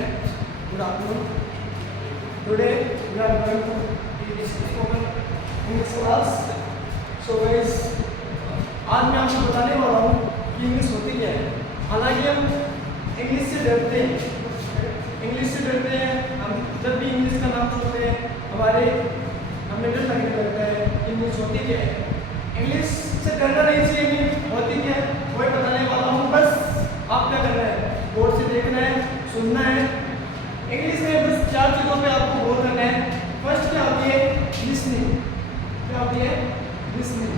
student, good afternoon. Today we are going to teach spoken English class. So guys, आज मैं आपको बताने वाला हूँ कि इंग्लिश होती क्या है। हालांकि हम इंग्लिश से डरते हैं, हम जब भी इंग्लिश का नाम सुनते हैं हमें डर लगने लगता है कि इंग्लिश होती क्या है। इंग्लिश से डरना नहीं चाहिए, होती क्या है वही बताने वाला हूँ। बस आप क्या करना है, बोर्ड से देखना है, सुनना है। इंग्लिश में बस 4 चीज़ों पे आपको गौर करना है। फर्स्ट क्या होती है, लिसनिंग। क्या होती है, लिसनिंग।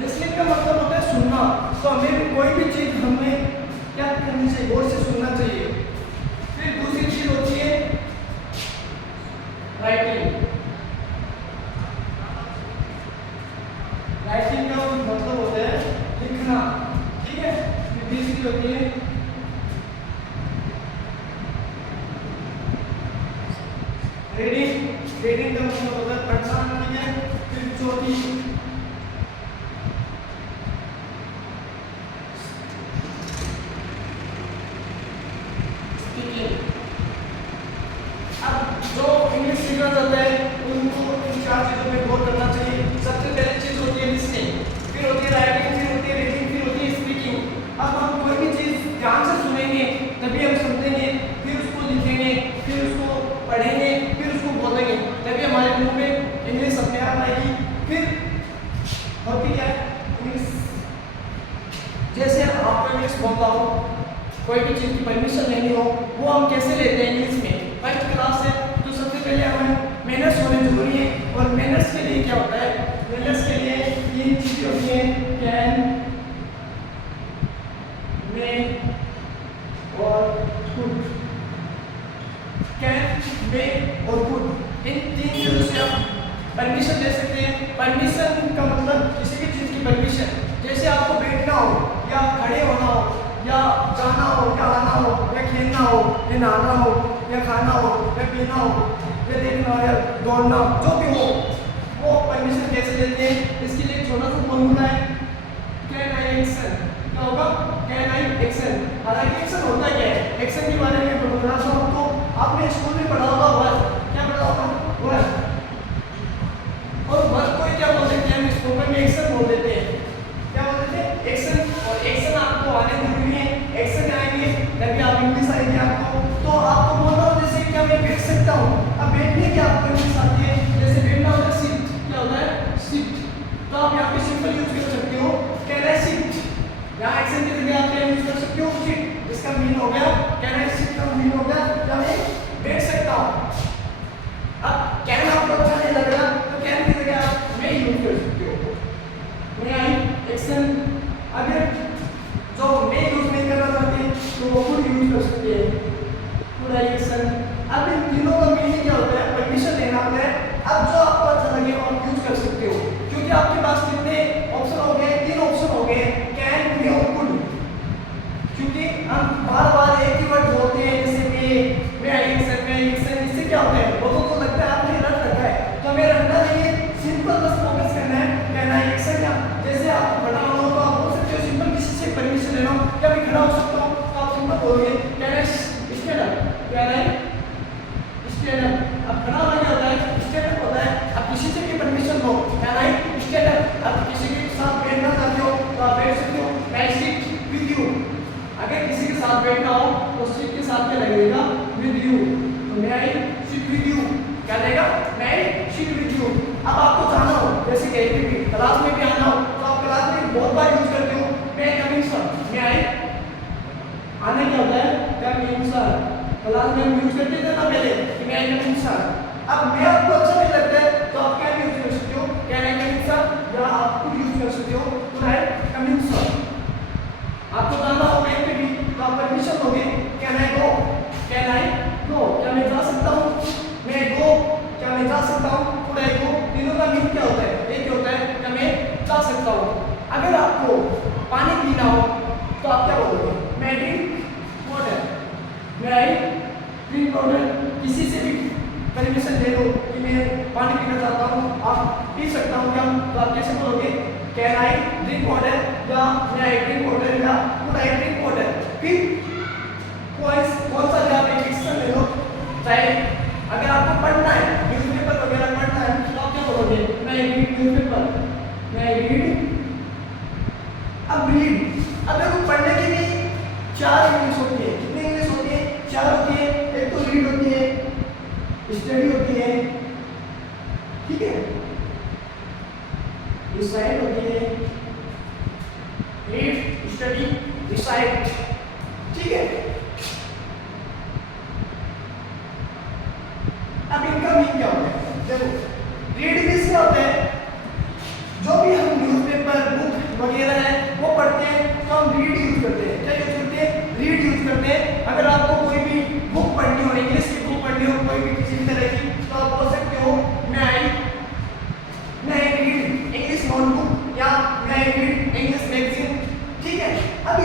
लिसनिंग का मतलब होता है सुनना। तो हमें कोई भी चीज़ हमें क्या करनी चाहिए, गौर से सुनना चाहिए। फिर दूसरी चीज़ होती है राइटिंग। राइटिंग का मतलब होता है लिखना, ठीक है। फिर तीसरी होती है रीडिंग। रीडिंग का मतलब होता है पढ़ना, ठीक है। फिर चौथी स्पीकिंग। अब जो इंग्लिश सीखना चाहता है उनको इन 4 चीज़ों पे गौर करना चाहिए। सबसे पहली चीज़ होती है लिसनिंग, फिर होती है राइटिंग, फिर होती है रीडिंग, फिर होती है स्पीकिंग। अब हम कोई भी चीज़ ध्यान से सुनेंगे तभी हम समझेंगे, फिर उसको लिखेंगे, फिर उसको पढ़ेंगे, फिर उसको बोलेंगे, तभी हमारे मुंह में इंग्लिश अपने आप आएगी। फिर होती क्या है इंग्लिश, जैसे आपको इंग्लिश बोलता हो, कोई भी चीज़ की परमिशन लेनी हो, वो हम कैसे लेते हैं इंग्लिश में। फर्स्ट क्लास है तो सबसे पहले हमें मैनर्स होने जरूरी है। और मैनर्स के लिए क्या होता है, मैनर्स के लिए 3 चीज़ें होती हैं, कैन, मे और कुड। कैन, मे और कुड, इन 3 चीज़ों से आप परमिशन ले सकते हैं। परमिशन का मतलब किसी भी चीज़ की परमिशन, जैसे आपको बैठना हो या खड़े होना हो या जाना हो या आना हो या खेलना हो या नहाना हो या खाना हो या पीना हो या देखना हो या दौड़ना, जो भी हो, वो परमिशन कैसे लेते हैं। इसके लिए एक छोटा सा फॉर्मूला है, कैन आई एक्शन। क्या होगा, कैन आई एक्शन। हालांकि एक्शन होता क्या है, एक्शन के बारे में बता रहा हूँ आपको। आपने स्कूल में पढ़ा होगा वर्क। क्या पढ़ा होगा, वर्क। और वर्क को क्या बोल सकते हैं हम, स्पोकन में एक्शन बोल देते हैं। क्या बोल देते हैं, एक्शन। और एक्शन आपको आने जरूरी है, एक्शन आएंगे तभी आप इंग्लिश आएगी आपको। तो आपको बोलना हो जैसे क्या मैं बैठ सकता हूँ, अब बैठने की आपको इंग्लिश आती है। जैसे बैठना होता है सिट, क्या होता है सिट। तो आप यहाँ पे सिंपल यूज कर सकते हो, कैन आई सिट। यहाँ एक्शन की जगह आप क्या यूज कर सकते हो, सिट। इसका मीन हो गया, कैन आई सिट का मीन हो गया क्या मैं बैठ सकता हूँ। अब कैन आपको अच्छा नहीं लग रहा तो कैन की जगह आप मैं यूज कर सकते हो, मैं आई एक्शन। अगर जो मैं यूज नहीं करना चाहते तो वो कुड यूज कर सकते हैं, कुड आई एक्शन। अब इन तीनों का मीनिंग क्या होता है, परमिशन लेना होता है। अब जो आपको अच्छा लगे वो आप यूज कर सकते हो, क्योंकि आपके पास कितने ऑप्शन हो गए, 3 ऑप्शन हो गए, कैन, मे और कुड। क्योंकि हम बार-बार एक ही वर्ड बोलते हैं, जैसे मैं आई एक्शन, मैं एक्शन। इससे क्या होता है, लोगों को लगता है आपने रट रखा है, तो हमें रटना नहीं है, सिंपल बस फोकस करना है, कैन आई एक्शन। या जैसे आप खड़ा हो तो आप बोल सकते हो सिंपल, किसी से परमिशन लेना हो, क्या मैं खड़ा हो सकता हूँ, तो आप सिंपल बोलोगे can I stand up, can I stand up. अब खड़ा होना क्या होता है, स्टैंड अप होता है। अब किसी से भी permission low, can I stand up. अब किसी के साथ बैठना चाहते हो तो आप बैठ सकते हो, मैं सिट विद यू। अगर किसी के साथ बैठना हो तो सिट के साथ क्या लगेगा, विद यू। तो मैं आई सिट विद यू, क्या लगेगा, मैं सिट विद यू। अब आपको जाना हो, जैसे कहीं पे भी क्लास में भी आना हो तो आप क्लास में बहुत बार यूज करते हो, मैं कमिंग सर। मैं आई आने क्या होता है, कमिंग सर। क्लास में हम यूज करते थे ना पहले कि मैं आई कमिंग सर। अब मैं आपको अच्छा नहीं लगता है तो आप क्या यूज कर सकते हो, कैन आई कमिंग सर, या आप कुड यूज कर सकते हो, कुड आई कमिंग सर। आपको जाना हो कहीं पे भी तो आप परमिशन लोगे, can I go, can I गो, क्या मैं जा सकता हूँ, मैं गो, क्या मैं जा सकता हूँ, कुड आई गो। तीनों का मीन क्या होता है, एक होता है क्या मैं जा सकता हूँ। अगर आपको पानी पीना हो तो आप क्या बोलोगे, मैं ड्रिंक वाटर, मैं आई ड्रिंक वाटर। किसी से भी परमिशन ले लो कि मैं पानी पीना चाहता हूँ, आप पी सकता हूँ क्या, तो आप कैसे बोलोगे, कैन आई ड्रिंक वाटर या मे आई ड्रिंक वाटर या कुड आई ड्रिंक वाटर। फिर कौन सा जवाब है क्वेश्चन ले लो। चाहे अगर आपको पढ़ना है न्यूज़पेपर वगैरह पढ़ना है तो आप क्या बोलोगे, मैं रीड न्यूज़पेपर, मैं रीड। अब रीड, अब देखो पढ़ने की भी 4 इंग्लिश होती है। कितनी इंग्लिश होती है? 4 होती है। एक तो रीड होती है, स्टडी होती है, ठीक है, रिसाइट होती है, रीड स्टडी रिसाइट, ठीक है। अब इनका मीन क्या होता है? देखो रीड मीन्स क्या होता है, जो भी हम न्यूज़पेपर बुक वगैरह है वो पढ़ते हैं तो हम रीड यूज करते हैं। क्या यूज करते हैं? रीड यूज करते हैं। अगर आपको कोई भी बुक पढ़नी हो, इंग्लिश की बुक पढ़नी हो, कोई भी किसी भी तरह की, तो आप बोल सकते हो मैं आई रीड इंग्लिश नोटबुक या मैं आई रीड इंग्लिश मैगजीन, ठीक है। अब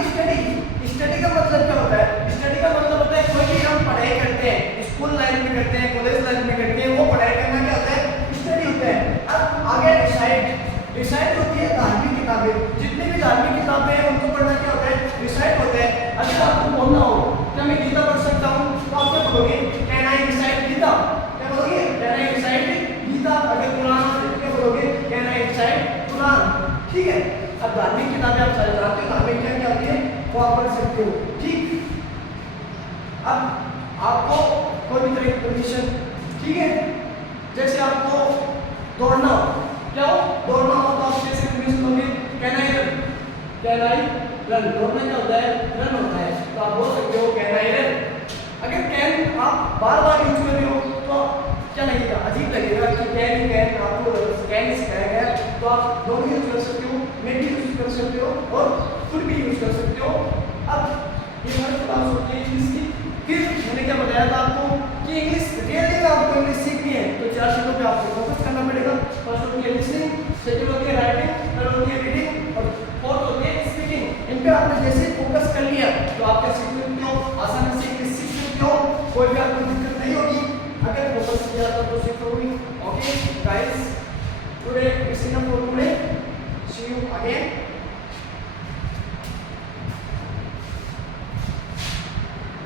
स्टडी का मतलब क्या होता है? स्टडी का मतलब होता है कोई भी हम पढ़ाई करते हैं, स्कूल लाइफ में करते हैं, कॉलेज लाइफ में करते हैं, वो पढ़ाई करना क्या होता है? स्टडी होता है। अब आगे रिसाइट होती है धार्मिक किताबें। जितनी भी धार्मिक किताबें हैं उनको पढ़ना क्या होता है? रिसाइट होता है। अगर आपको बोलना हो क्या मैं गीता पढ़ सकता हूँ तो आप क्या बोलोगे? Can I recite Gita? क्या बोलोगे? Can I recite Gita. अगर कुरान है तो क्या बोलोगे? कैन आई रिसाइट कुरान, ठीक है। अब धार्मिक किताबें आप सारे जानते हो धार्मिक क्या होती है, वो आप पढ़ सकते हो, ठीक। अब आपको कोई भी तरह की कंडीशन, ठीक है, जैसे आपको दौड़ना हो, क्या हो दौड़ना हो तो आप कैसे कंडीशन लोगे? Can I run, can I run. दौड़ना क्या होता है? रन होता है। तो आप बोल सकते हो कैन आई रन। अगर कैन आप बार बार यूज कर रहे हो तो क्या लगेगा? अजीब लगेगा कि कैन आपको कैन सिखाया गया, तो आप दोनों यूज कर सकते हो, मे भी यूज कर सकते हो और कुड भी यूज कर सकते हो। अब ये हर क्लास होती है इंग्लिश की। फिर मैंने क्या बताया था आपको कि इंग्लिश रियली में आपको इंग्लिश सीखनी है तो 4 चीजों पे आपको फोकस करना पड़ेगा। फर्स्ट होती है लिसनिंग, सेकंड होती है राइटिंग, थर्ड होती है रीडिंग और फोर्थ होती है स्पीकिंग। इन पे आपने जैसे फोकस कर लिया तो आप क्या सीख सकते हो? आसानी से इंग्लिश सीख सकते हो, कोई भी आपको दिक्कत नहीं होगी अगर फोकस किया तो सीखोगे। Okay guys, today it's enough for today, see you again.